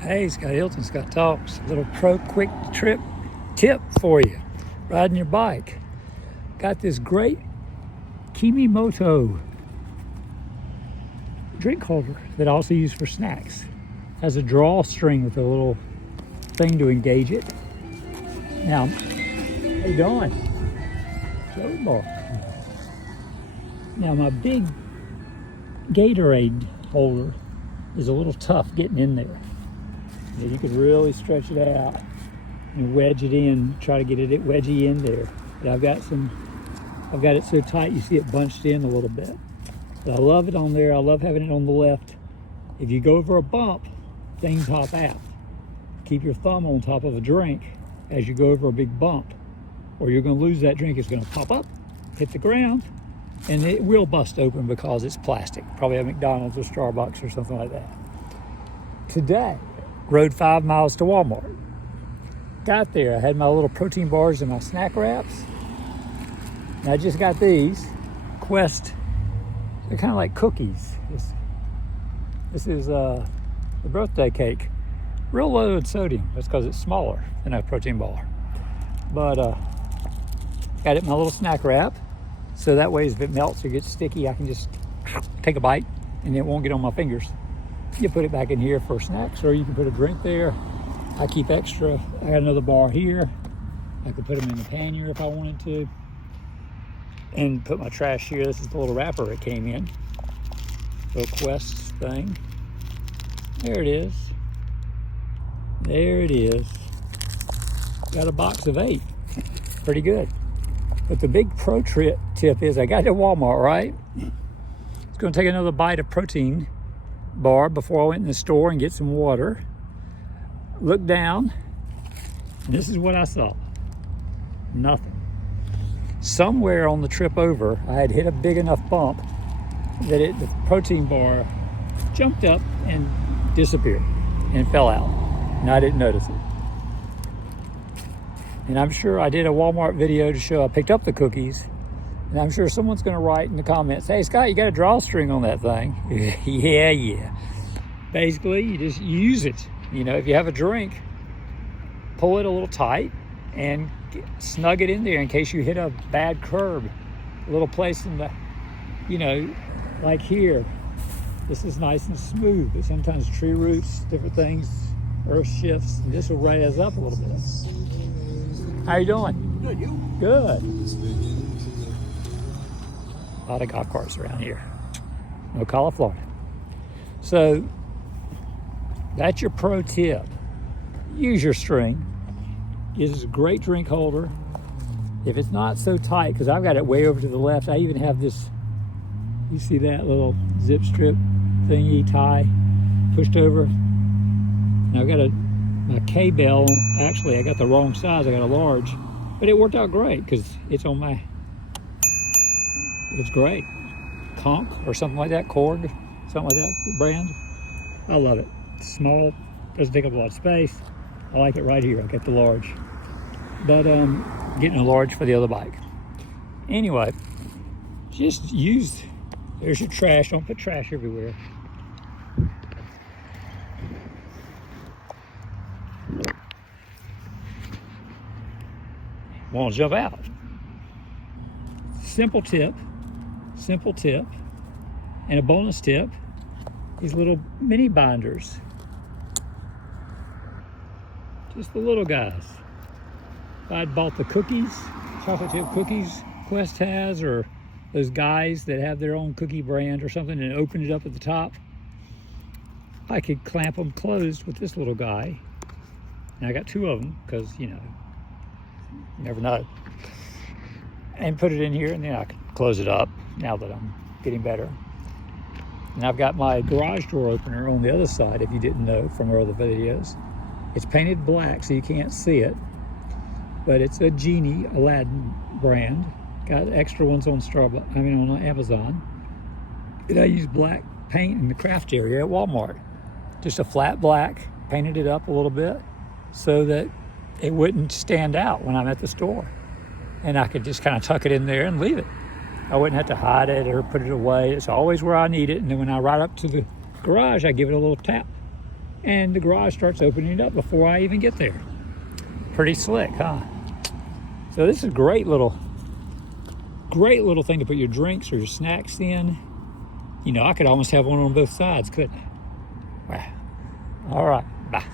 Hey, Scott Hilton, Scott Talks. A little pro quick trip tip for you. Riding your bike. Got this great KEMI MOTO drink holder that I also use for snacks. Has a drawstring with a little thing to engage it. Now, how you doing? Joey boy. Now my big Gatorade holder is a little tough getting in there. You can really stretch it out and wedge it in, try to get it wedgy in there. But I've got it so tight you see it bunched in a little bit. But I love it on there. I love having it on the left. If you go over a bump, things hop out. Keep your thumb on top of a drink as you go over a big bump, or you're going to lose that drink. It's going to pop up, hit the ground, and it will bust open because it's plastic. Probably at McDonald's or Starbucks or something like that. Today, rode 5 miles to Walmart. Got there, I had my little protein bars and my snack wraps. And I just got these Quest. They're kind of like cookies. This is the birthday cake. Real low in sodium. That's because it's smaller than a protein bar. But got it in my little snack wrap. So that way if it melts or gets sticky, I can just take a bite and it won't get on my fingers. You put it back in here for snacks, or you can put a drink there. I keep extra. I got another bar here. I could put them in the pannier if I wanted to. And put my trash here. This is the little wrapper it came in. Little Quest thing. There it is. There it is. Got a box of 8. Pretty good. But the big pro tip is I got to Walmart, right? It's going to take another bite of protein bar before I went in the store and get some water. Looked down, and this is what I saw. Nothing. Somewhere on the trip over, I had hit a big enough bump that the protein bar jumped up and disappeared and fell out, and I didn't notice it. And I'm sure I did a Walmart video to show I picked up the cookies. And I'm sure someone's going to write in the comments, hey, Scott, you got a drawstring on that thing. Yeah. Basically, you just use it. You know, if you have a drink, pull it a little tight and snug it in there in case you hit a bad curb. A little place in the, you know, like here. This is nice and smooth, but sometimes tree roots, different things, earth shifts, and this will raise up a little bit. How you doing? Good, you? Good. A lot of golf carts around here. Ocala, Florida. So that's your pro tip. Use your string. It is a great drink holder. If it's not so tight, because I've got it way over to the left, I even have this, you see that little zip strip thingy tie pushed over. And I've got my K-bell. Actually, I got the wrong size. I got a large, but it worked out great because it's on my, it's great. Conch or something like that, Korg, something like that brand. I love it. It's small, doesn't take up a lot of space. I like it right here. I got the large, but getting a large for the other bike. Anyway, just use, there's your trash. Don't put trash everywhere. Won't jump out. Simple tip, and a bonus tip, these little mini binders. Just the little guys. If I'd bought the cookies, chocolate chip cookies Quest has, or those guys that have their own cookie brand or something, and open it up at the top, I could clamp them closed with this little guy. And I got 2 of them because, you know, you never know. And put it in here, and then I can close it up now that I'm getting better. And I've got my garage door opener on the other side, if you didn't know from our other videos. It's painted black so you can't see it, but it's a Genie Aladdin brand. Got extra ones on on Amazon. And I use black paint in the craft area at Walmart. Just a flat black, painted it up a little bit so that it wouldn't stand out when I'm at the store. And I could just kind of tuck it in there and leave it. I wouldn't have to hide it or put it away. It's always where I need it. And then when I ride up to the garage, I give it a little tap and the garage starts opening up before I even get there. Pretty slick, huh? So this is a great little thing to put your drinks or your snacks in. You know, I could almost have one on both sides, couldn't I? Wow. All right, bye.